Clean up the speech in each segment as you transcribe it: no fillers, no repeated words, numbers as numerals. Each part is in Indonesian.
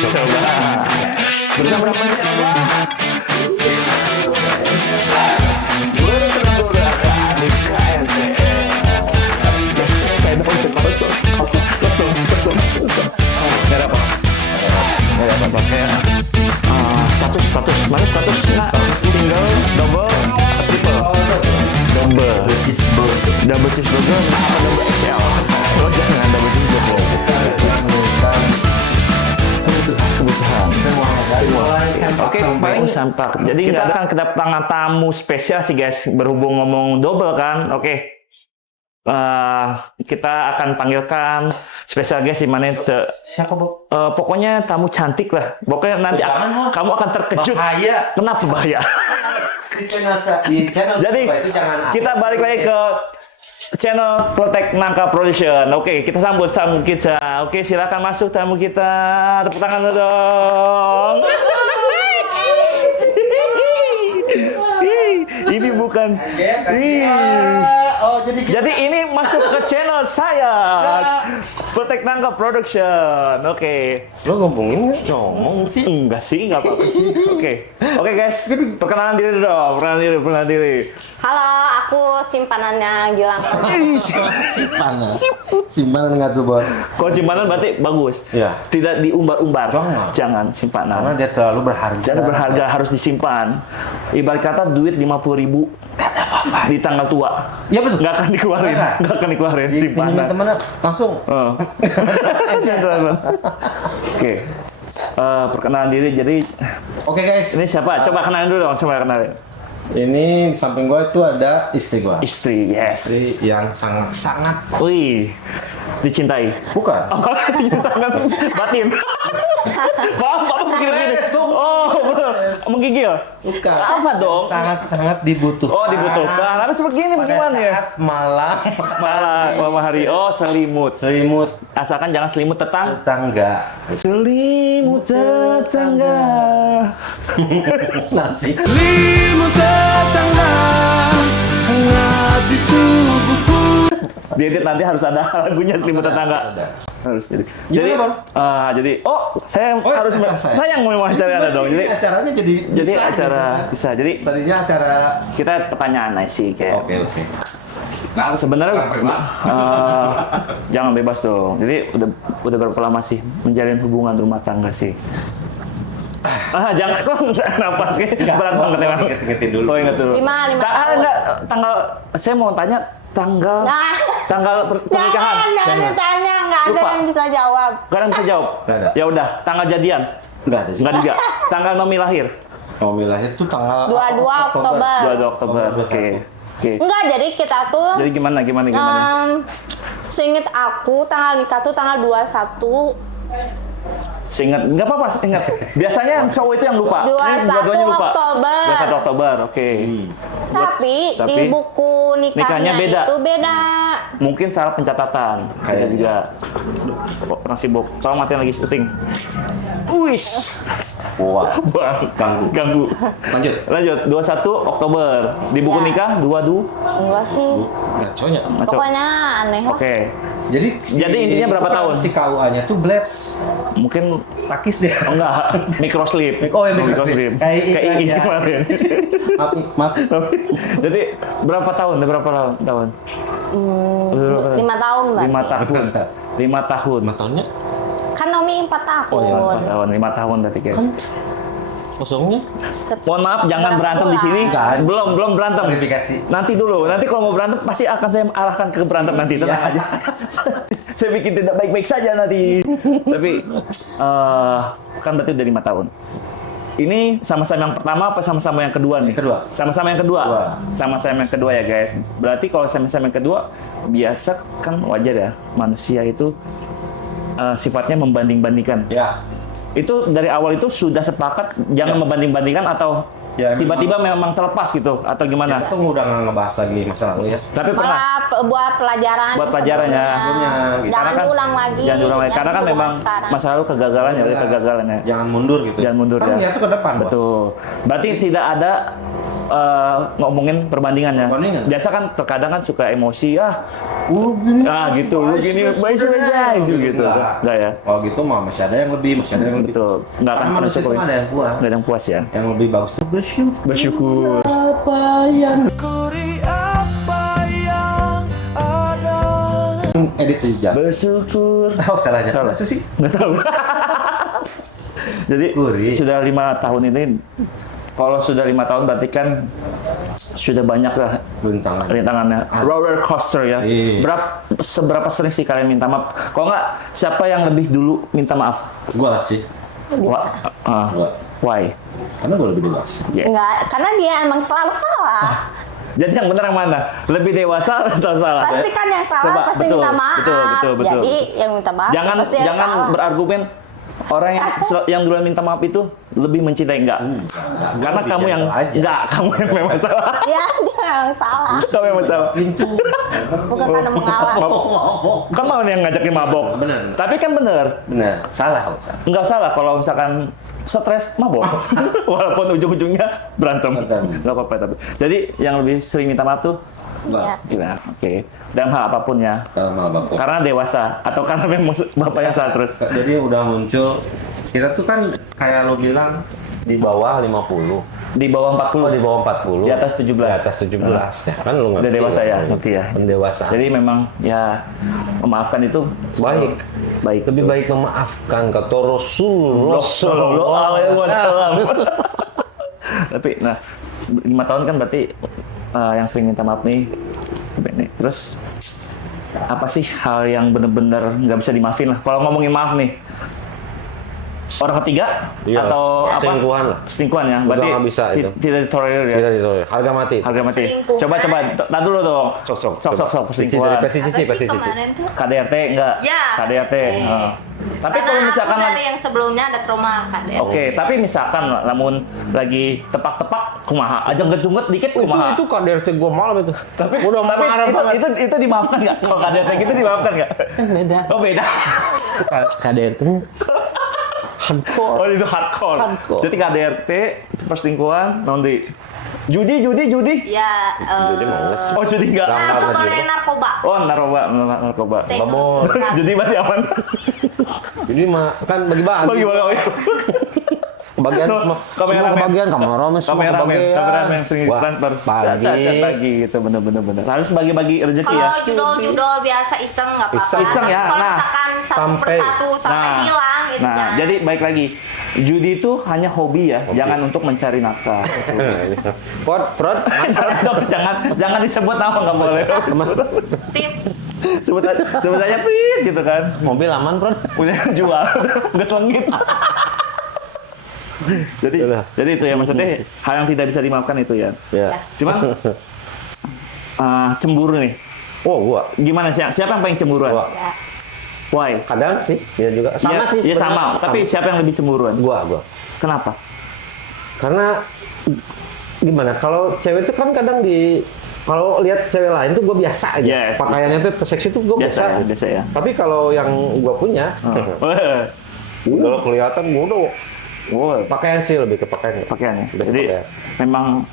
Coba. Bersama status mana statusnya single, double, triple, double cheeseburger, double XL. Oh jangan double cheeseburger. Kebutuhan. Oke, paling sampak. Jadi kita akan kedatangan tamu spesial sih guys. Berhubung ngomong double kan, oke. Kita akan panggilkan spesial guest di mana siapa, Bu? Pokoknya tamu cantik lah. Pokoknya nanti kamu akan terkejut. Bahaya. Kenapa bahaya? Di channel Jadi itu jangan kita balik lagi ke channel Protek Nangka Production. Oke, kita sambut tamu kita. Oke, silakan masuk tamu kita. Tepuk tangan dulu dong. Ini bukan. Oh, Jadi ini masuk ke channel saya, Protek Nangka Production. Oke. lo ngomongin nggak? Ngomong sih? Enggak sih, enggak apa-apa sih. Oke guys, perkenalan diri dong, perkenalan diri. Halo, aku simpanannya Gilang. Simpanan nggak tuh, Bos? Kalau simpanan berarti bagus. Iya. Tidak diumbar-umbar. Jangan. Simpanan. Karena dia terlalu berharga. Jangan berharga, harus disimpan. Ibarat kata duit 50.000 di tanggal tua. Ya betul. Nggak akan dikeluarin. Nggak akan dikeluarin simpanan. Pinjemin temennya langsung. Oke. Perkenalan diri. Jadi Oke, guys. ini siapa? Coba kenalin dulu dong. Coba kenalin. Ini di samping gua itu ada istri gua. Istri, yes. Istri yang sangat Wih, dicintai. bukan. Sangat batin. Maaf, begini. Oh, betul. Menggigil. Bukan. Apa dong? Sangat dibutuhkan. Oh, dibutuhkan. Habis begini Pada bagaimana ya? saat malam Malam hari. Oh, selimut. selimut Asalkan jangan selimut tetangga. Selimut tetangga. Nanti. Dia nanti harus ada lagunya selimut tetangga. Harus jadi. Gimana, Bang? Jadi saya harus sayang mewawancari Anda dong. Jadi acaranya jadi acara gitu bisa. Jadi kan. Tadinya acara kita pertanyaan aja sih kayak. Oke. Nah, sebenarnya jangan bebas dong. Jadi udah berapa lama sih menjalin hubungan rumah tangga sih? Jangan kok napas kayak berat banget emang. Ingetin dulu. Oh, ingat dulu. Lima tahun. Enggak, tanggal saya mau tanya tanggal Nah, pernikahan. jangan ditanya, nggak ada Lupa. yang bisa jawab. Gak ada yang bisa jawab. Nggak ada. Ya udah, tanggal jadian. Enggak ada. Enggak juga. Tanggal nomi lahir. Milahnya itu tanggal 22 Oktober. 2 Oktober. Oke. Enggak, jadi kita tuh Jadi gimana? seinget aku tanggal nikah tuh tanggal 21 Seingat, nggak apa-apa, ingat. Biasanya yang cowok itu yang lupa. 21 Dua-duanya lupa. Oktober. 21 Oktober, oke. Tapi di buku nikahnya beda. itu beda. Mungkin salah pencatatan. Kayak juga. Orang sibuk. Tolong matiin lagi syuting. Wis. Wah. Ganggu. Lanjut. 21 Oktober. Di buku Ya. nikah 22. Enggak sih. Ngaconya. Ngaco. Pokoknya aneh lah. Oke. Jadi intinya berapa tahun? Si KUA-nya tuh blebs. Mungkin Takis deh. enggak, microslip. Oh, ya, microslip. Kayak Kayak ini ya. kemarin. Maaf. Jadi berapa tahun? Tahun? 5 tahun berarti. 5 tahun. 5 tahun. Tahunnya Kan Nomi 4 tahun. Oh, iya, 5 tahun. 5 tahun berarti guys. kosongnya. Mohon maaf, jangan berantem di sini. Enggak. Belum berantem. Verifikasi. Nanti dulu. Nanti kalau mau berantem pasti akan saya arahkan ke berantem nanti. Tenang aja. Saya bikin tidak baik-baik saja nanti. Tapi kan berarti udah 5 tahun. Ini sama-sama yang pertama apa sama-sama yang kedua nih? Kedua. Sama-sama yang kedua. Sama-sama yang kedua ya guys. Berarti kalau sama-sama yang kedua biasa kan wajar ya manusia itu sifatnya membanding-bandingkan. Ya. Itu dari awal itu sudah sepakat jangan membanding-bandingkan atau Ya, tiba-tiba memang terlepas gitu atau gimana? Kita udah nggak ngebahas lagi masa lalu ya. Tapi pernah Malah buat pelajaran. Buat pelajaran ya. sebelumnya. Gitu. Jangan Karena kan- diulang lagi. jangan diulang lagi yang karena kan hubungan memang sekarang. masa lalu kegagalan ya, kegagalan ya. Jangan mundur gitu. Jangan mundur kan ya. niatnya ke depan, Bos. Betul. Berarti tidak ada ngomongin perbandingannya. Perbandingan. Biasa kan terkadang kan suka emosi, Gini. gitu, lu gini, baik aja gitu. Enggak ya? Kalau gitu mah masih ada yang lebih, masih ada yang lebih. Betul. Enggak akan Karena pernah manusia cukup. itu ada yang puas. Enggak ada yang puas ya. Yang lebih bagus tuh bersyukur. Bersyukur. Apa yang edit aja. Bersyukur. Oh, salah aja. Salah. Masa sih? Nggak tahu. Jadi Gurih. sudah 5 tahun ini. Kalau sudah 5 tahun berarti kan sudah banyak lah Rintangan. rintangannya. Roller coaster ya. Iya. Seberapa sering sih kalian minta maaf? Kalau nggak, siapa yang lebih dulu minta maaf? Gua sih. Gua. Why? Karena gua lebih dewasa. Yes. Enggak, karena dia emang selalu salah. Jadi yang benar yang mana? Lebih dewasa atau salah? Pasti kan yang salah Coba, pasti betul, minta maaf. betul. Jadi yang minta maaf Jangan pasti yang jangan salah. berargumen orang yang duluan minta maaf itu lebih mencintai enggak. Karena lebih kamu yang gentle aja. enggak, kamu yang memang salah. Ya, dia memang salah. Kamu yang salah. Bukan karena mengalah. Kamu yang ngajakin mabok. Bener. Tapi kan bener. Benar. Salah kalau salah. Enggak salah kalau misalkan stres mabok. Walaupun ujung-ujungnya berantem. Enggak apa-apa tapi. Jadi yang lebih sering minta maaf tuh Ya. gimana? Oke. Dalam hal apapun ya. Sama bapak. Karena dewasa atau karena memang bapaknya salah terus. Jadi udah muncul. Kita tuh kan kayak lo bilang di bawah 50. Di bawah 40. Oh, di bawah 40. Di atas 17. Di atas 17. Ya, kan lu ngerti. Udah dewasa ya, lah. ngerti ya. Pendewasa. Jadi memang ya memaafkan itu baik. Baik. Lebih baik memaafkan kata Rasulullah. Sallallahu alaihi wasallam. Tapi nah 5 tahun kan berarti yang sering minta maaf nih. Terus apa sih hal yang benar-benar nggak bisa dimaafin lah? Kalau ngomongin maaf nih, orang ketiga Iya, atau apa? selingkuhan lah. Selingkuhan ya. Udah Berarti nggak bisa itu. tidak ditolerir ya. Tidak ditolerir. Harga mati. Harga mati. Selingkuhan. Coba tahan dulu dong. Sok. Sok selingkuhan. Versi Apa cici, sih versi cici. kemarin tuh? KDRT enggak? Ya, KDRT. KDRT. Tapi Karena kalau misalkan aku dari yang sebelumnya ada trauma KDRT. Oke, tapi misalkan namun lagi tepak-tepak kumaha, aja ngejunget dikit kumaha. Itu KDRT gua malam itu. Tapi udah tapi marah banget. itu dimaafkan nggak? Kalau KDRT gitu dimaafkan nggak? Beda. Oh beda. KDRT hardcore. Oh itu hardcore. Hardcore. Jadi KDRT perselingkuhan nanti judi. Ya, Jadi males. Oh judi nggak? Nggak, boleh narkoba. Oh narkoba. Seks. Babon. Judi masih aman. Jadi mah kan bagi-bagi. Bagi. Kebagian Tuh, semua kameramen. kebagian kameramen semua Kameramen yang sering Wah, transfer. pagi. Pagi gitu bener. Harus bagi-bagi rezeki ya. Kalau judul-judul biasa iseng nggak apa-apa. Iseng ya, Tapi kalau nah. misalkan satu Sampai. persatu sampai hilang gitu Nah, kan. jadi baik lagi. Judi itu hanya hobi ya, jangan untuk mencari nafkah. Prod. jangan disebut nama nggak boleh. Tip. sebut aja pit gitu kan. Mobil aman, Prod. Punya jual, nggak selengit. jadi itu ya maksudnya hal yang tidak bisa dimaafkan itu ya. Ya. Cuman cemburu nih. Oh, gua. Gimana siapa yang paling cemburuan? Gua. Ya. Why? Kadang sih, dia juga. Sama Iya, sih. iya sebenarnya. sama. Tapi siapa yang lebih cemburuan? Gua. Kenapa? Karena gimana? Kalau cewek itu kan kadang kalau lihat cewek lain tuh gue biasa aja. Yes. Pakaiannya tuh seksi tuh gue biasa. Biasa ya. Tapi kalau yang gue punya, kalau kelihatan gue udah Wow, pakaian sih lebih ke pakaian. pakaiannya. Udah Jadi pakaian. memang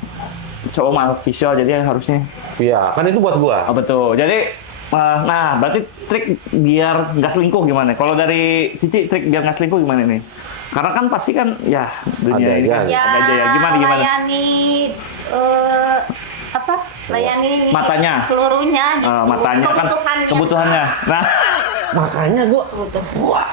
cowok mah visual jadi harusnya. Iya, kan itu buat gua. Oh, betul. Jadi nah berarti trik biar nggak selingkuh gimana? Kalau dari Cici trik biar nggak selingkuh gimana nih? Karena kan pasti kan ya dunia Ada ini aja. kan Ya, ada aja ya. Gimana? layani layani Matanya. seluruhnya gitu. Matanya kan kebutuhannya. Nah, Makanya gua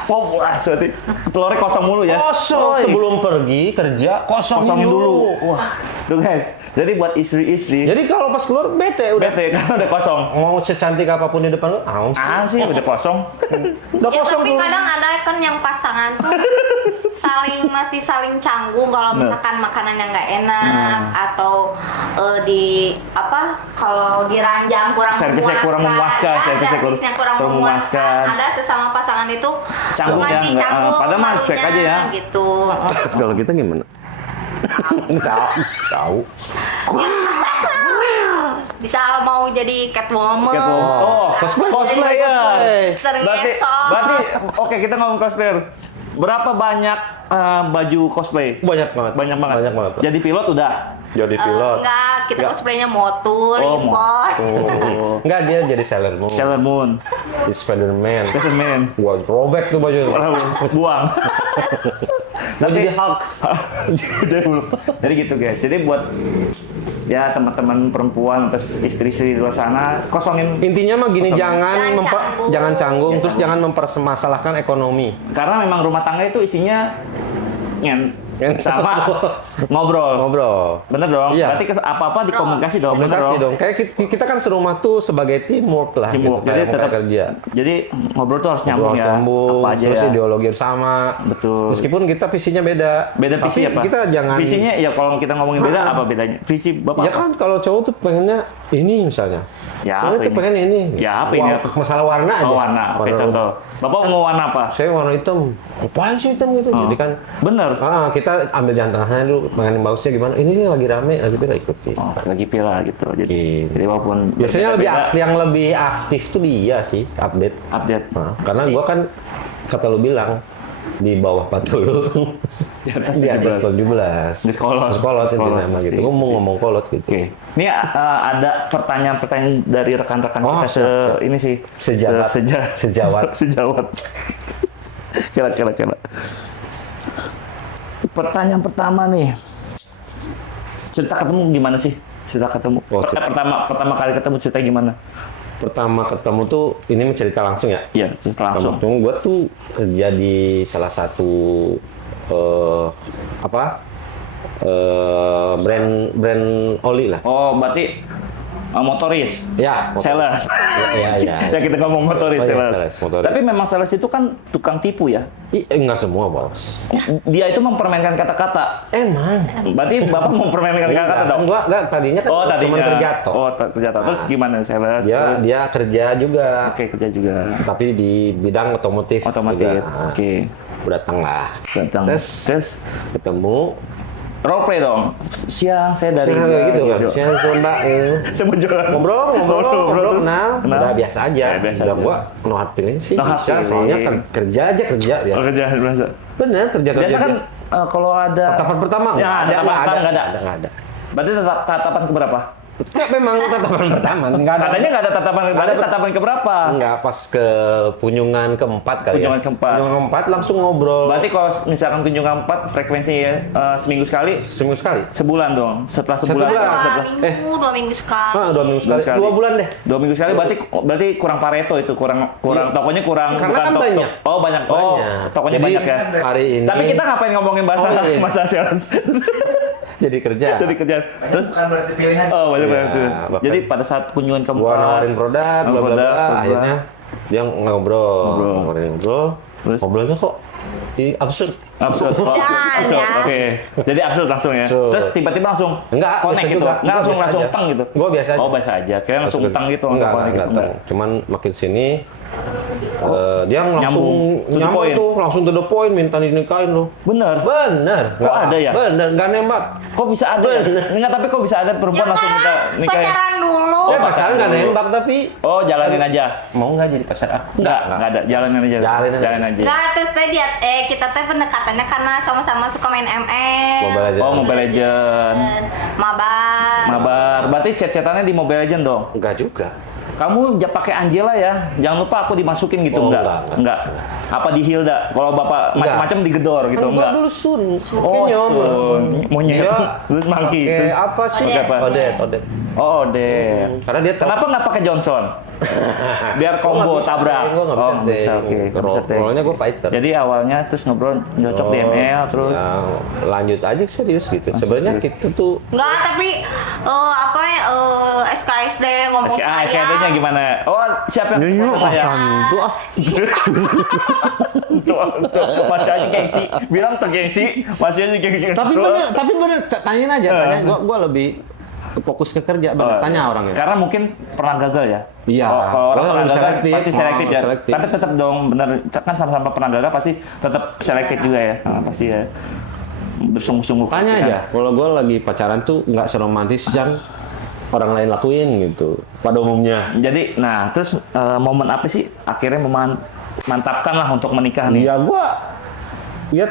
puas berarti telurnya kosong mulu ya. kosong Oi. sebelum pergi kerja kosong dulu. Wah, tuh guys. Jadi buat istri-istri Jadi kalau pas keluar bete udah. bete kan udah kosong. Mau secantik apapun di depan lu, Sih udah kosong. udah Ya, kosong tapi tuh. kadang ada kan yang pasangan tuh masih saling canggung kalau misalkan makanannya nggak enak atau kalau diranjang kurang Servisnya kurang memuaskan, servisnya kurang memuaskan. Ada sesama pasangan itu Canggung ya, masih nggak, canggung padahal mah malunya, cuek aja ya. gitu. Kalau kita gimana? Tahu. Bisa mau jadi Catwoman. Cosplay ya. Mister Berarti, Ngesot. oke kita ngomong cosplayer. Berapa banyak baju cosplay? Banyak banget. Banyak banget. Banyak banget. Jadi pilot udah. Jadi pilot. Enggak, kita cosplaynya motor, impor. Enggak, dia jadi Sailor Moon. Sailor Moon, Di Spider-Man. Spider-Man, Gua robek tuh baju. buang. Gua jadi Hulk. Jadi gitu guys. Jadi buat ya teman-teman perempuan atau istri-istri di luar sana kosongin, Intinya mah gini, Jangan canggung. jangan canggung, terus jangan mempermasalahkan ekonomi. karena memang rumah tangga itu isinya sama ngobrol. Bener dong. Iya. Berarti apa-apa dikomunikasi dong. Bener Komunikasi dong. dong. Kayak kita kan serumah tuh sebagai teamwork lah. Teamwork. Gitu, Jadi kayak tetap kerja. Jadi ngobrol tuh harus nyambung Harus ya. nyambung, Apa aja terus ya. ideologi sama. Betul. Meskipun kita visinya beda. Beda visi Tapi apa? kita jangan. Visinya ya kalau kita ngomongin beda apa bedanya? Visi Bapak Ya apa? kan kalau cowok tuh pengennya ini misalnya. Ya, Cowok apa tuh ini? pengen ini. Ya, apa ini? Masalah warna aja. Oh, warna. Oke, contoh. Bapak mau warna apa? Saya warna hitam. Apaan sih hitam gitu? Oh. Jadi kan Bener. kita ambil jalan tengahnya dulu, pengen yang bagusnya gimana. Ini nih lagi rame, lagi kita ikuti. Oh, lagi pila gitu. Jadi, Iya. jadi walaupun Biasanya berbeda-beda, yang lebih aktif tuh dia sih, update. update. Nah, karena gua kan kata lu bilang di bawah 40 di atas 17 Di sekolah. sekolot itu Sekolot, nama gitu. sih. Gua mau ngomong kolot gitu. Oke. Ini ada pertanyaan-pertanyaan dari rekan-rekan Oh, kita siap. ini sih. Sejawat. Sejawat. Sejawat. Kira-kira. Pertanyaan pertama nih. Cerita ketemu gimana sih? Cerita ketemu. Oh, cerita. Pertama kali ketemu cerita gimana? Pertama ketemu tuh ini mencerita langsung ya. Iya, cerita langsung. Ketemu gua tuh kerja di salah satu brand oli lah. Oh, berarti motoris. Ya, Sales. Ya. Ya kita ngomong motoris, Oh, iya, sales. sales, motoris. Tapi memang sales itu kan tukang tipu ya. Enggak semua, Bos. Dia itu mempermainkan kata-kata. Emang. Berarti Bapak mempermainkan kata-kata dong? Enggak, tadinya kan cuma terjatuh. Oh, terjatuh. Terus gimana sales? Dia kerja juga, Oke, kerja juga. tapi di bidang otomotif. Otomotif. juga. Oke. Datang lah. Datang. Terus ketemu. Role play dong. Siang saya dari Kayak gitu kan. Siang Sunda. Saya mau jualan. Ngobrol, kenal. Kenal. Udah biasa aja. Ya, biasa Udah aja. gua no hard feeling sih. No hard Bisa, feeling. soalnya kan kerja biasa. Oh, kerja biasa. Bener, kerja Biasa kan kalau ada tatapan pertama Ya, ada tatapan pertama nggak ada. Nggak ada. Berarti tatapan keberapa? Ya, memang tatapan pertama, nggak ada. Katanya nggak ada tatapan. Berarti tatapan keberapa? Nggak, pas ke kunjungan keempat kali Kunjungan ya. keempat. Kunjungan keempat langsung ngobrol. Berarti kalau misalkan kunjungan 4 frekuensi ya seminggu sekali, seminggu sekali. sebulan dong. Setelah sebulan. bulan. Dua minggu sekali. 2 minggu sekali. 2 bulan deh. 2 minggu sekali berarti kurang Pareto itu, kurang Iya. tokonya kurang Karena bukan kan banyak. Oh, banyak. Oh, Banyak. tokonya Jadi, banyak ya. hari ini- Tapi kita ngapain ngomongin bahasa Oh, iya. masalah sales? Jadi kerja. Jadi kerjaan. Terus Bukan berarti pilihan. oh, banyak Iya, banget. bahkan Jadi pada saat kunjungan keempat Gua nawarin produk, bla bla produk, bla. Akhirnya dia ngobrol. Terus? Ngobrolnya kok absurd. absurd. Oh, Jangan, absurd. ya. Oke. Jadi absurd langsung ya. Absurd. Terus tiba-tiba langsung Enggak, connect biasa gitu. juga. Enggak langsung Biasa langsung aja. tang gitu. Gua biasa aja. Oh, biasa aja. Kayak langsung tang gitu, langsung Enggak, connect gitu. enggak. Cuman makin sini dia langsung Nyambung. To the nyambung point. tuh, langsung to the point, minta dinikahin loh. Bener. Bener. Kok ada ya? Bener, nggak nembak. Kok bisa ada? Ya? Enggak, tapi kok bisa ada perempuan langsung minta nikahin? pacaran dulu. Ya pacaran nggak nembak tapi Oh, jalanin aja. mau nggak jadi pacar aku? Enggak ada. Jalanin aja. Jalanin aja. aja. Enggak, terus teh dia kita teh pendekatannya karena sama-sama suka main ML. Mobile Legends. Oh, Mobile Legend. Mabar. Mabar. Berarti chat-chatannya di Mobile Legend dong. Enggak juga. Kamu pakai Angela ya. Jangan lupa aku dimasukin gitu Oh, enggak? enggak. Apa di Hilda? Kalau Bapak Enggak. macam-macam digedor gitu Kan gua enggak? dulu Sun. Oh, Kayaknya Sun. Monyet. Dia Terus Monkey. pakai apa sih? Odet. Apa? Odet. Oh, deh. Karena dia tahu. Kenapa nggak pakai Johnson? Biar combo tabrak. Gue nggak bisa Oh, nggak bisa. Oke, nggak bisa tank. Role-nya gue fighter. Jadi awalnya terus ngobrol nyocok di ML terus. Ya, lanjut aja serius gitu. Sebenarnya serius. kita tuh Enggak, tapi apa ya SKSD ngomong SKD-nya gimana? Oh, siapa yang sponsor saya? santu ah. Tuh, masih aja gengsi. Bilang tuh gengsi, masih aja gengsi. Tapi bener, tanyain aja, tanya. Gue lebih fokus ke kerja, bener. Tanya orangnya. Karena mungkin pernah gagal ya. Iya. Kalau orang Kalau pernah gagal selektif, pasti selektif ya. selektif. Tapi tetap dong, bener kan sama-sama pernah gagal pasti tetap selektif juga ya. Nah, pasti ya. Bersungguh-sungguh. Tanya kan. aja, kalau gue lagi pacaran tuh nggak seromantis yang orang lain lakuin gitu pada umumnya. Jadi, nah terus momen apa sih akhirnya memantapkan lah untuk menikah nih? Ya gue dia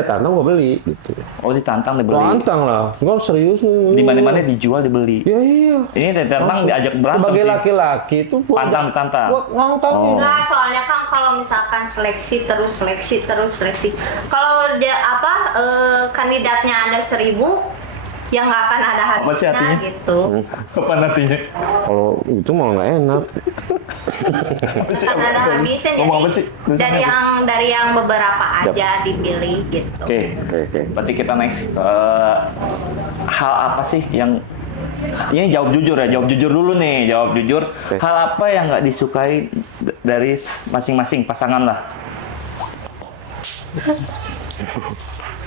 tantang gue beli gitu. Oh, ditantang dibeli. Tantang lah, gue serius nih. Di mana-mana dijual dibeli. Iya. Ini ditantang diajak berantem Sebagai sih. laki-laki itu Tantang. buat nantangin. Oh. Enggak, soalnya kan kalau misalkan seleksi terus seleksi. Kalau dia kandidatnya ada 1.000, ya nggak akan ada Apa sih habisnya artinya? gitu. Kapan nantinya? Kalau itu mau nggak enak. Akan ada habisnya Ngomong apa jadi sih? Tulisannya dari yang beberapa aja dipilih gitu. Oke. Berarti kita next ke hal apa sih yang ini jawab jujur ya, jawab jujur dulu nih, jawab jujur. Oke. Hal apa yang nggak disukai dari masing-masing pasangan lah?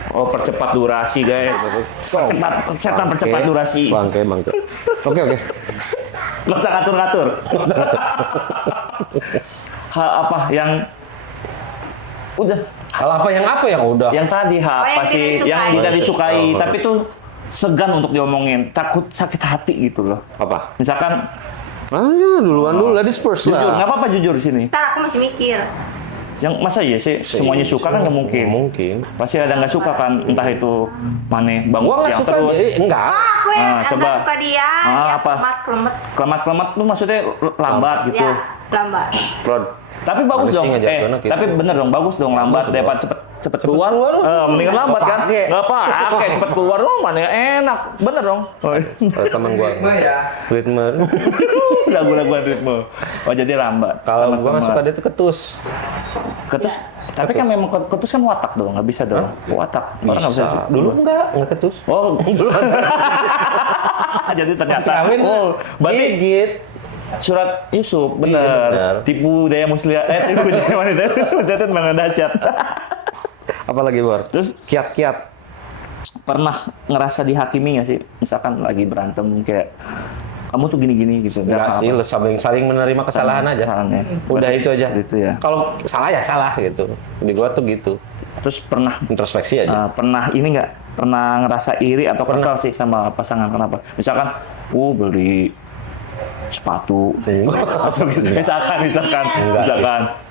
Oh, percepat durasi guys. Percepat durasi. Bangke. Oke. Nggak usah ngatur-ngatur. Hal apa yang udah? Hal apa yang udah? Yang tadi hal Oh, apa yang sih tidak yang disukai. tidak disukai, Oh. tapi tuh segan untuk diomongin, takut sakit hati gitu loh. Apa? Misalkan Duluan dulu, ladies first jujur, lah. nggak apa-apa jujur di sini. Ntar aku masih mikir. Yang masa ya sih semuanya suka kan nggak mungkin. Nggak mungkin. Pasti ada nggak suka kan, entah itu maneh Gua bangun nggak siang suka terus. enggak. Aku yang Ah, coba. agak suka dia, Apa? klemat. Kelemat-kelemat tuh maksudnya lambat gitu. Ya, lambat. Rod. Tapi bagus Harusnya dong. ngejatuhnya gitu. Tapi bener dong, bagus dong lambat Bagus daripada cepet keluar. Mendingan lambat kan? Nggak pakai. Nggak pakai, cepet keluar dong, mana enak. Bener dong. Kalau temen gua. Ritme. Lagu-laguan ritme. Oh, jadi lambat. Kalau Lambat, gua nggak lambat. suka dia tuh ketus. Ketus. Tapi kan memang ketus kan watak dong, nggak bisa dong. Watak. Orang nggak bisa. Dulu enggak ketus. Oh, jadi ternyata. Kawin Oh, berarti gigit. surat Yusuf, bener. Iya, bener. Tipu daya muslihat, tipu daya wanita. Muslihat itu memang dahsyat. Apalagi Bor? Terus Kiat-kiat. pernah ngerasa dihakimi nggak sih? Misalkan lagi berantem kayak kamu tuh gini-gini gitu. Enggak sih, lu saling menerima kesalahan aja. Kesalahan ya. Udah itu aja. Itu ya. Kalau salah ya salah gitu. Di gua tuh gitu. Terus pernah Introspeksi aja. pernah ini nggak? Pernah ngerasa iri atau kesal sih sama pasangan? Kenapa? Misalkan, beli sepatu. Misalkan.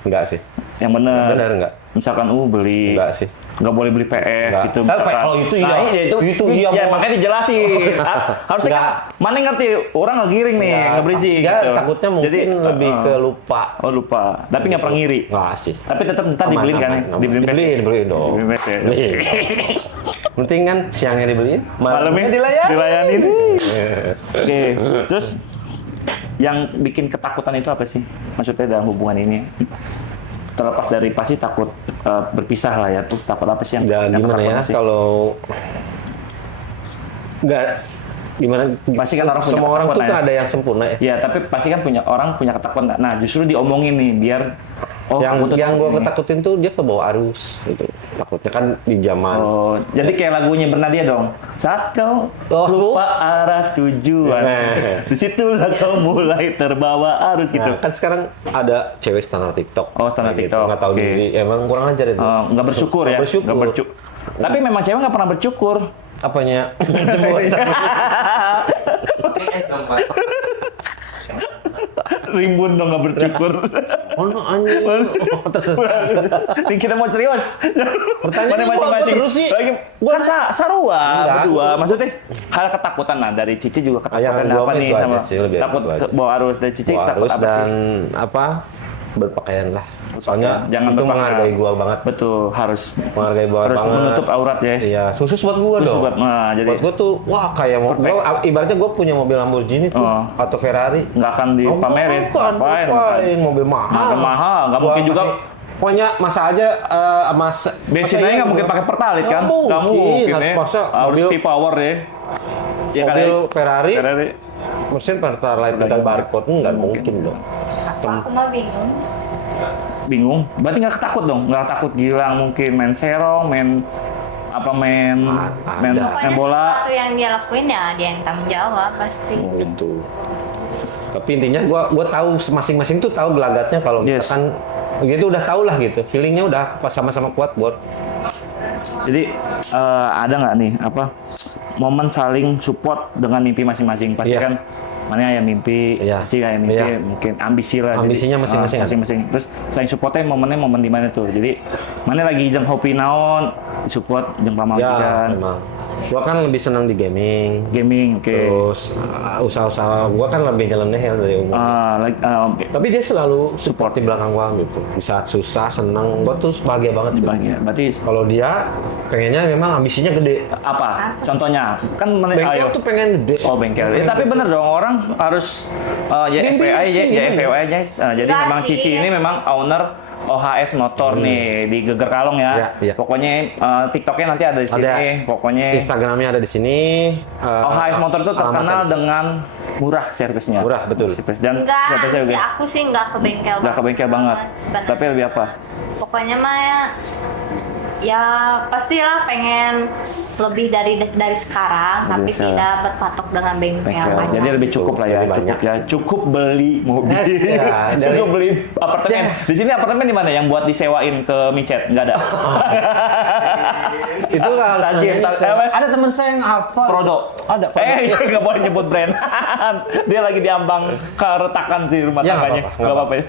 Enggak sih. Yang bener. Bener enggak? Misalkan, beli. Enggak sih. Nggak boleh beli PS Nggak. gitu. Oh, itu iya. Itu iya, Ya, Bos. makanya dijelasin. Harusnya Nggak. kan, mana ngerti orang ngegiring nih, ngeberisik Ya, gitu. takutnya mungkin Jadi, lebih ke lupa. Oh, lupa. Tapi nggak pernah ngiri. Enggak sih. Tapi tetap ntar dibeliin kan? Dibeliin dong. Dibeliin PS ya. Beliin. Penting kan siangnya dibeliin, Malamnya dilayanin. Oke, terus yang bikin ketakutan itu apa sih? Maksudnya dalam hubungan ini? Terlepas dari pasti takut berpisah lah ya, terus takut apa sih yang Nggak yang gimana ya ketakutan sih? kalau nggak gimana Pasti kan orang punya semua orang tuh ketakutan kan ya. ada yang sempurna ya. Ya, tapi pasti kan orang punya ketakutan. Nah, justru diomongin nih biar yang kamu tuh yang takut gue ini. ketakutin tuh dia kebawa arus gitu. Takutnya kan di zaman Oh, jadi kayak lagunya Bernadia dong. Saat kau lupa arah tujuan, disitulah kau mulai terbawa arus gitu. Nah, kan sekarang ada cewek standar TikTok. Oh, standar Kayak TikTok. Nggak tahu Oke. diri. Emang kurang ajar itu. Nggak bersyukur ya? Nggak bersyukur. Nggak Tapi memang cewek nggak pernah bersyukur. Apanya? Rimbun dong nggak bersyukur. Oh, no, anjing. Oh, tersesat. Ini kita mau serius. Pertanyaan gua terus sih. Lagi, kan sarua Enggak. berdua. Maksudnya hal ketakutan lah dari Cici juga ketakutan yang gua apa mah nih itu sama aja sih, lebih takut itu aja. bawa arus dari Cici Bawa takut arus apa dan sih? apa? Berpakaian lah. Soalnya Jangan itu berpakaian. menghargai gua banget. Betul, harus Menghargai gua harus banget. menutup aurat ya. Iya, khusus buat gua Khusus dong. buat- nah, jadi- buat gua tuh wah kayak ibaratnya gua punya mobil Lamborghini tuh Oh. atau Ferrari. Nggak akan dipamerin. Ngapain? Ngapain? Mobil mahal. Mobil mahal, nggak Gua mungkin juga. Pokoknya masa aja mas Bensin aja nggak mungkin pakai pertalite kan? Nggak mungkin. ya. Masa Harus mobil T-Power ya. Ya kan, mobil ya? Ferrari, Ferrari. mesin pertalite dengan barcode nggak mungkin dong. Aku mah bingung. Bingung. Berarti nggak takut dong? Nggak takut Gilang mungkin main serong, main main Ada. Pokoknya bola. sesuatu yang dia lakuin ya dia yang tanggung jawab pasti. Gitu. Tapi intinya gua tahu masing-masing tuh tahu gelagatnya kalau Yes. misalkan gitu udah tahu lah gitu. Feelingnya udah pas sama-sama kuat buat. Jadi ada nggak nih apa momen saling support dengan mimpi masing-masing? Pasti Iya. kan mana yang mimpi, Iya. sih kayak mimpi, Iya. mungkin ambisi lah. Ambisinya masing-masing. Masing-masing. Terus saling supportnya momennya momen di mana tuh. Jadi mana lagi jeung hobi naon, support jeung Ya, pamajikan. memang. Gua kan lebih senang di gaming. Gaming, oke. Terus usaha-usaha gua kan lebih nyeleneh ya dari umum. Oke. Tapi dia selalu support di belakang gua gitu. Di saat susah, senang, gua tuh bahagia banget. Gitu. Bahagia. Berarti Kalau dia pengennya memang ambisinya gede. apa? Contohnya kan Bengkel tuh pengen gede. Oh bengkel. Tapi bener dong orang harus ya Mimpi FYI pasti, ya mimpi. FYI guys. Jadi Enggak memang sih. Cici ini memang owner OHS Motor nih di Geger Kalong ya. Iya, iya. Pokoknya TikToknya nanti ada di sini. Ada. Pokoknya Instagramnya ada di sini. OHS Motor itu terkenal alamatnya di sini. dengan murah servisnya. Murah, betul. Servis. Dan Enggak, servisnya sih juga aku sih nggak ke bengkel. nggak ke bengkel banget. sebenarnya. Tapi lebih apa? Pokoknya mah ya pastilah pengen lebih dari sekarang, tapi Bisa. tidak berpatok dengan bengkel. Bengkel. aja. Jadi lebih cukup lah ya, Lebih cukup banyak. ya. Cukup beli mobil, Ya, dari- cukup beli apartemen. Di sini apartemen di mana yang buat disewain ke micet? Nggak ada. Itu harus Tajir, nanya. Ada teman saya yang hafal. Prodo. Ada. Nggak boleh nyebut brand. Dia lagi diambang keretakan sih rumah Ya, nggak tangganya. apa-apa, Nggak apa-apa ya.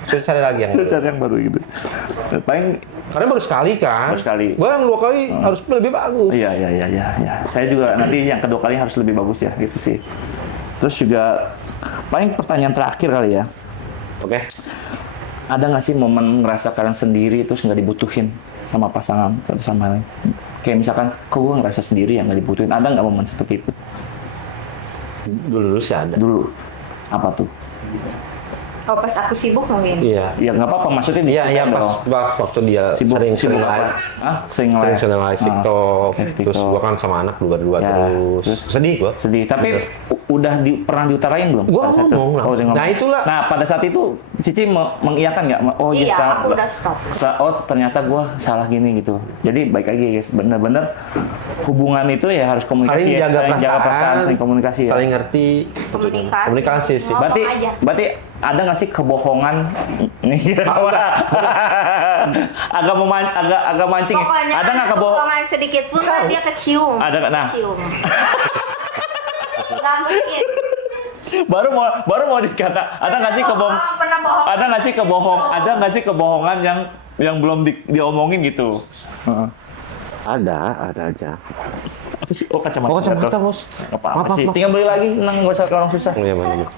Saya cari lagi yang. Saya cari yang baru gitu. Paling Karena baru sekali kan. Baru sekali. Gua yang 2 kali harus lebih bagus. iya. Saya juga nanti yang kedua kali harus lebih bagus ya gitu sih. Terus juga paling pertanyaan terakhir kali ya. Oke. Ada nggak sih momen ngerasa kalian sendiri terus nggak dibutuhin sama pasangan satu sama lain? Kayak misalkan, kok gue ngerasa sendiri yang nggak dibutuhin. Ada nggak momen seperti itu? Dulu sih ada. Dulu. Apa tuh? Oh, pas aku sibuk mungkin. Iya. Ya nggak apa-apa, maksudnya di Iya, dong. pas waktu dia Sibuk sering apa? live. Hah? Sering live. Sering live TikTok. oke, Terus TikTok. gua kan sama anak berdua Ya, terus. terus Sedih gua. Sedih. Tapi udah pernah diutarain belum? Gua pada saat itu? ngomong langsung. udah ngomong. Nah, itulah. Nah, pada saat itu Cici mengiyakan nggak? Oh Iya, sekarang- aku udah stop. Oh ternyata gue salah gini gitu. Jadi baik lagi guys, bener-bener hubungan itu ya harus komunikasi, Saling ya. jaga Saling perasaan, saling komunikasi ya. saling ngerti. Komunikasi. Komunikasi sih. Ngomong Berarti, aja. berarti ada nggak sih kebohongan nih? agak mancing. Ya. Pokoknya Ada nggak kebohongan? kebohongan sedikit pun kan dia kecium. Ada nggak? Nah. Kecium. Nggak mungkin. baru mau dikata. Ada nggak sih kebohongan? Pernah bohong. Ada nggak sih Ada nggak sih kebohongan yang belum diomongin gitu? Heeh. Ada aja. Apa sih? Oh kacamata. Oh, kacamata, Bos. Apa Maaf, sih? maaf. Tinggal beli lagi, nang nggak usah orang susah. Iya, benar.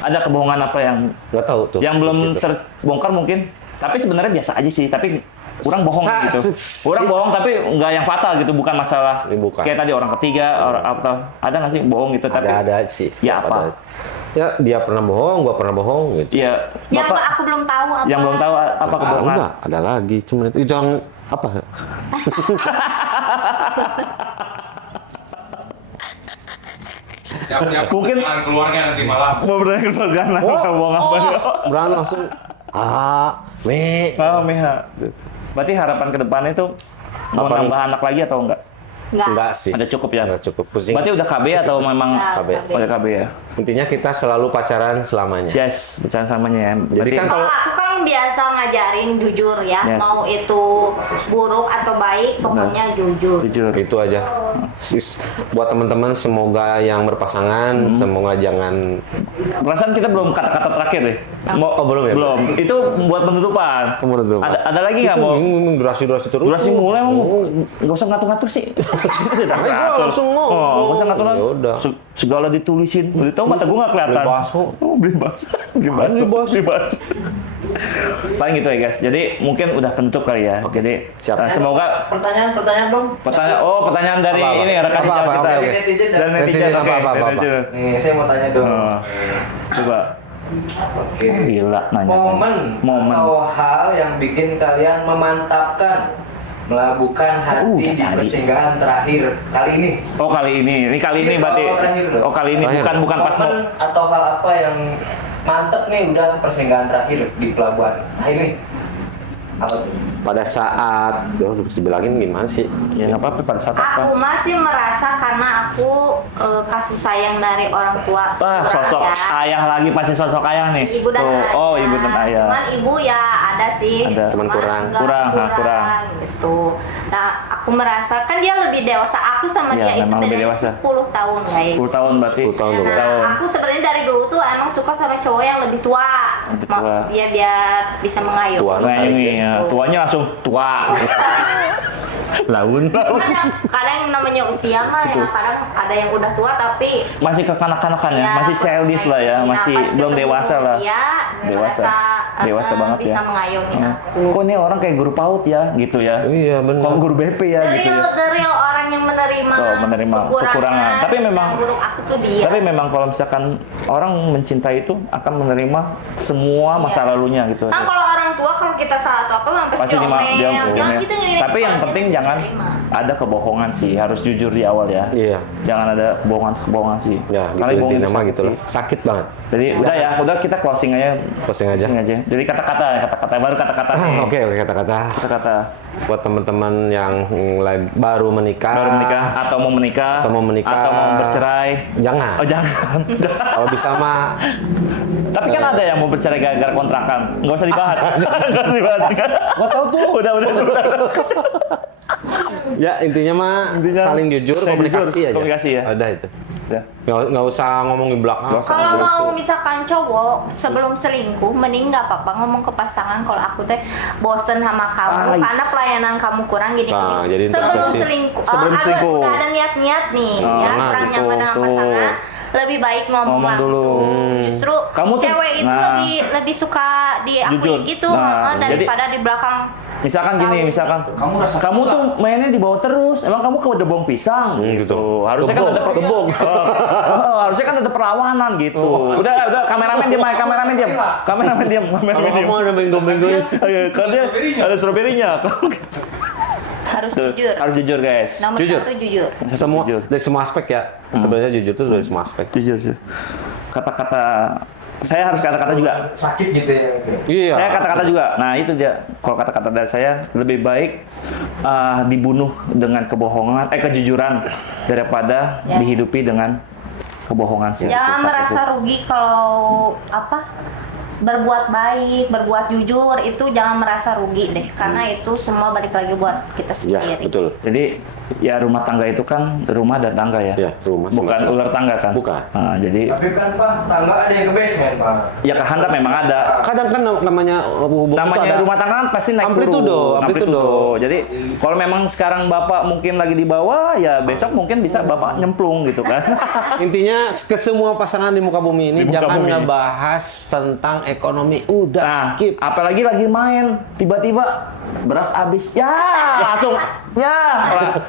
Ada kebohongan apa yang Gak tahu tuh. belum Di situ. terbongkar mungkin? Tapi sebenarnya biasa aja sih. Tapi orang bohong gitu. Orang bohong tapi nggak yang fatal gitu, bukan masalah. Bukan. Kayak tadi orang ketiga, orang apa? Ada nggak sih bohong gitu? Tapi Ada sih. Ya, apa? Ada. Ya dia pernah bohong, gua pernah bohong gitu. ya Yang bapak aku belum tahu apa. yang belum tahu apa kebohongan. Enggak, ada lagi. Cuma itu yang apa? Siap-siap Mungkin- jalan keluarga nanti malam. Mau berani keluarga bohong apa? Berani langsung me. Oh, Meha. Berarti harapan ke depan itu mau Apa nih? nambah anak lagi atau enggak? Enggak sih. Ada cukup ya? Enggak cukup. Pusing. Berarti udah KB atau memang Enggak, KB. udah KB ya? Intinya kita selalu pacaran selamanya. Yes, bercanda samanya ya. Berarti kan Kalau aku kan biasa ngajarin jujur ya, Yes. mau itu buruk atau baik, pokoknya jujur. jujur. Itu aja. Buat teman-teman semoga yang berpasangan semoga jangan Perasaan kita belum kata-kata terakhir deh. Oh, belum ya? Belum. Itu buat penutupan. Penutupan. Ada lagi nggak mau? durasi-durasi terus. Durasi mulai mau nggak usah ngatur-ngatur sih. Udah Makanya gua ngatur. langsung ngomong. Oh, nggak usah ngatur. Ya udah. Segala ditulisin. Udah tahu mata gue nggak kelihatan. Beli bakso. Oh, beli bakso. Beli bakso. Paling gitu ya guys. Jadi mungkin udah penutup kali ya. Jadi Siap. semoga Pertanyaan dong. pertanyaan dari Apa-apa? ini rekan sejawat Apa-apa, kita. oke, oke. Netizen dan Dan netizen. netizen, Oke, apa-apa. dari netizen. Nih, saya mau tanya dong. Oh, coba. Oke. Gila nanya. Momen atau hal yang bikin kalian memantapkan melabuhkan hati di tadi. persinggahan terakhir kali ini. Oh kali ini Iya, berarti. terakhir. Oh kali ini Terakhir. bukan pas mau. Momen atau hal apa yang mantep nih udah persinggahan terakhir di pelabuhan. Nah ini apa tuh? Pada saat harus dibilangin gimana sih? Ya nggak apa-apa pada saat Aku apa. masih merasa karena aku kasih sayang dari orang tua. Wah kurang sosok ya. ayah lagi pasti sosok ayah nih. Ibu dan Tuh. ayah. Oh ibu dan ayah. Cuman ibu ya ada ada sih. Ada. Cuman kurang. enggak Kurang. gitu. Nah, aku merasa kan dia lebih dewasa. Aku sama Ya, dia itu memang lebih bedanya dewasa. 10 tahun, guys. 10 tahun berarti. 10 tahun. Nah, aku sebenarnya dari dulu tuh emang suka sama cowok yang lebih tua. Lebih tua. Dia biar bisa mengayomi. Tua, Nah ini ya, Gitu. tuanya langsung tua. Laun. Kadang yang namanya usia mah ya kadang ada yang udah tua tapi Masih kekanak-kanakan ya, ya, masih childish lah ya, nah, masih pas belum ketemu dewasa lah. dia, Dewasa. Dewasa banget ya. bisa mengayomi Hmm. aku. Kok ini orang kayak guru PAUD ya, gitu ya? Iya, benar. Kok guru BP ya, The gitu real, ya? the real orang yang menerima, Oh, menerima kekurangan. Tapi memang- yang buruk aku tuh dia. Tapi memang kalau misalkan orang mencintai itu akan menerima semua masa Iya. lalunya gitu. Kan kalau orang tua kalau kita salah atau apa sampai Pasti diomel, dia jangan gitu gini. Tapi yang penting jangan ada kebohongan sih, harus jujur di awal ya. Iya. Jangan ada kebohongan sih. Ya, Kali gitu bohongin intinya mah sakit gitu sih. lah. Sakit banget. Jadi udah ya, udah kita closing aja. Closing aja. Jadi kata-kata baru kata-kata nih. Oke, kata-kata. Kata-kata Buat teman-teman yang baru menikah. baru menikah atau mau menikah Atau mau menikah. atau mau bercerai. Jangan. Oh jangan. Kalau bisa mah Tapi kan ada yang mau bercerai gara-gara kontrakan. Nggak usah dibahas. Nggak usah dibahas. gua tahu tuh. Udah. Ya intinya mah Intinya saling jujur, saling komunikasi jujur, aja. komunikasi ya. Ada itu. Ya. Nggak usah ngomong di belakang. Nggak usah. Kalau Gitu. mau misalkan cowok sebelum selingkuh, mending nggak apa-apa ngomong ke pasangan kalau aku teh bosen sama kamu Ais. karena pelayanan kamu kurang gini. Nah, jadi sebelum introspeksi. selingkuh, Sebelum selingkuh. Udah ada niat-niat nih, Oh, ya nah, kurang gitu, nyaman dengan tuh. pasangan. Lebih baik ngomong Ngomong langsung. dulu. Justru Kamu tuh- cewek itu nah. lebih suka diakui Jujur. gitu Nah, daripada di belakang. Misalkan gini, misalkan kamu tuh mainnya di bawah terus, emang kamu ke debong pisang gitu. Harusnya kan ada Gebong. harusnya kan ada perlawanan gitu. Udah kameramen diam, kameramen diam. Kameramen diam, kameramen Kalau diam. kamu ada beng-beng Ayo, kan dia ada stroberinya. Harus Tuh, jujur. harus jujur guys. Nomor Jujur. 1 jujur. semua Jujur. dari semua aspek ya. Sebenarnya jujur tuh dari semua aspek. Jujur sih. Kata-kata saya harus kata-kata juga. Sakit gitu ya. Iya. Saya kata-kata juga. Nah itu dia. Kalau kata-kata dari saya lebih baik dibunuh dengan kebohongan, kejujuran daripada Ya. dihidupi dengan kebohongan sih. Jangan Sakit merasa sih. rugi kalau berbuat baik, berbuat jujur itu jangan merasa rugi deh, karena itu semua balik lagi buat kita Ya, sendiri. betul. Jadi ya rumah tangga itu kan rumah dan tangga ya. Ya, rumah Bukan sama- ular tangga kan. Bukan. Nah, jadi Tapi kan Pak, tangga ada yang ke basement Pak. ya kehandap memang ada. Kadang kan namanya hubungan itu Namanya ada rumah tangga kan pasti naik amplitudo, turun. amplitudo. Jadi kalau memang sekarang bapak mungkin lagi di bawah, ya besok mungkin bisa bapak nyemplung gitu kan. Intinya ke semua pasangan di muka bumi ini Di muka jangan bumi. ngebahas tentang ekonomi. Udah Nah, skip. apalagi lagi main, tiba-tiba beras habis, ya langsung,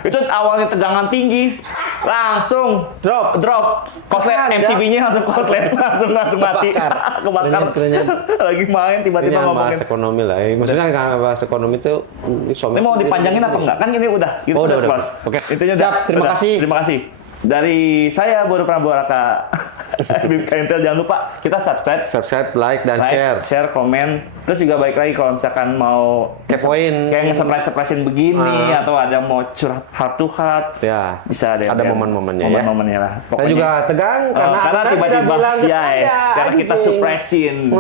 itu awalnya tegangan tinggi, langsung drop, koslet MCB-nya langsung koslet, langsung mati, kebakar. Ternyata. Lagi main Ini tiba-tiba yang ngomongin. bahas ekonomi lah. Maksudnya kalau bahas ekonomi itu suami. Ini mau dipanjangin apa enggak? Kan ini udah, gitu Oh, udah. close. Oke. Intinya Siap, terima kasih. Terima kasih. Dari saya Bodo Praboraka, Bib Kaintel, jangan lupa kita Subscribe, like, dan share. komen. Terus juga baik lagi kalau misalkan mau Kepoin. kayak nge-surprise-surprisein begini atau ada mau curhat heart to heart, Ya. bisa deh. Ada ya. momen-momennya ya. Momen-momennya lah. Saya juga tegang karena Anda tidak tiba-tiba bilang ke ya, saya, karena kita anjing.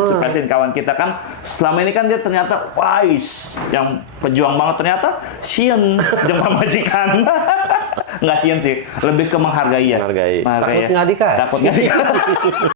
surprisein kawan kita kan selama ini kan dia ternyata wise yang pejuang banget, ternyata sieun jeung pamajikan. Nggak sieun sih, lebih ke menghargai ya. Menghargai. Takut ya. nggak dikasih. Takut nggak dikasih.